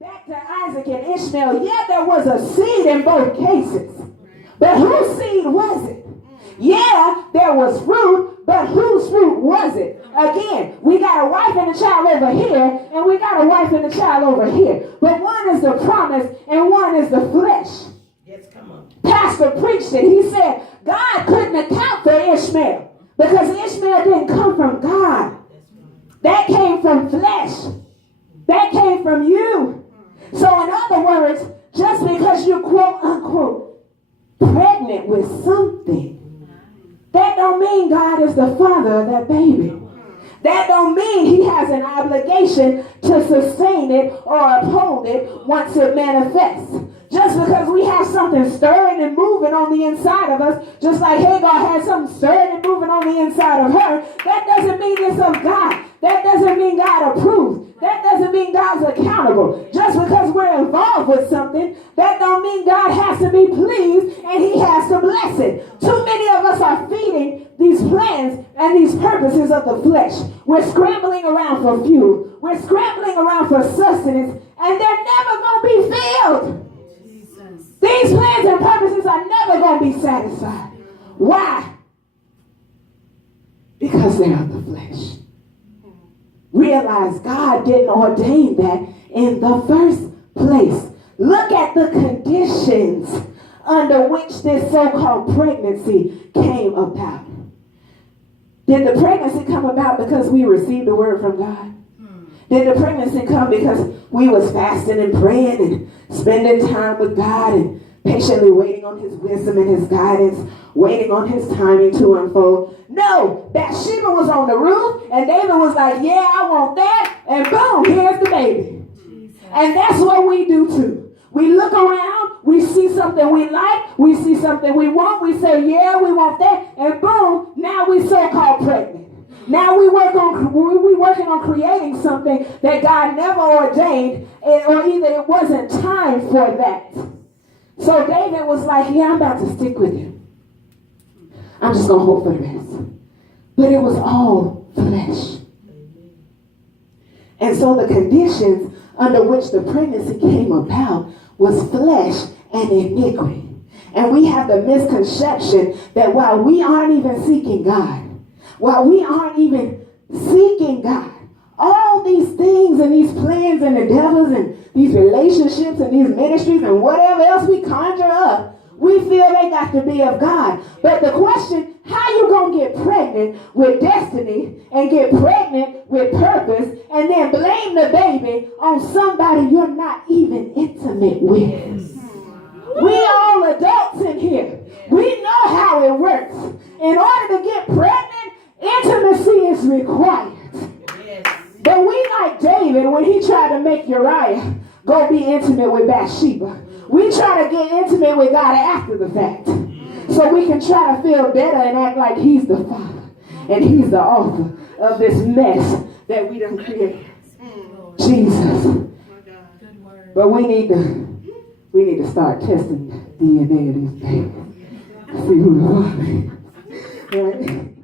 back to Isaac and Ishmael, yeah, there was a seed in both cases. But whose seed was it? Yeah, there was fruit, but whose fruit was it? Again, we got a wife and a child over here, and we got a wife and a child over here. But one is the promise, and one is the flesh. Yes, come on. Pastor preached it. He said God couldn't account for Ishmael because Ishmael didn't come from God. That came from flesh. That came from you. So in other words, just because you're quote unquote pregnant with something, that don't mean God is the father of that baby. That don't mean he has an obligation to sustain it or uphold it once it manifests. Just because we have something stirring and moving on the inside of us, just like Hagar had something stirring and moving on the inside of her, that doesn't mean it's of God. That doesn't mean God approves. That doesn't mean God's accountable. Just because we're involved with something, that don't mean God has to be pleased and he has to bless it. Too many of us are feeding these plans and these purposes of the flesh. We're scrambling around for fuel. We're scrambling around for sustenance, and they're never going to be filled. These plans and purposes are never going to be satisfied. Why? Because they're of the flesh. Realize God didn't ordain that in the first place. Look at the conditions under which this so-called pregnancy came about. Did the pregnancy come about because we received the word from God? Did the pregnancy come because we was fasting and praying and spending time with God and patiently waiting on his wisdom and his guidance, waiting on his timing to unfold? No, Bathsheba was on the roof and David was like, yeah, I want that, and boom, here's the baby. And that's what we do too. We look around, we see something we like, we see something we want, we say, yeah, we want that, and boom, now we so-called pregnant. Now we working on creating something that God never ordained, or either it wasn't time for that. So David was like, yeah, I'm about to stick with him. I'm just going to hope for the rest. But it was all flesh. And so the conditions under which the pregnancy came about was flesh and iniquity. And we have the misconception that while we aren't even seeking God, while we aren't even seeking God, all these things and these plans and endeavors and these relationships and these ministries and whatever else we conjure up, we feel they got to be of God. But the question, how you going to get pregnant with destiny and get pregnant with purpose and then blame the baby on somebody you're not even intimate with? We all adults in here. We know how it works. In order to get pregnant, intimacy is required. But we like David when he tried to make Uriah go be intimate with Bathsheba. We try to get intimate with God after the fact. So we can try to feel better and act like he's the father and he's the author of this mess that we done created. Jesus. But we need to start testing the DNA of these babies. See who the father is. Right?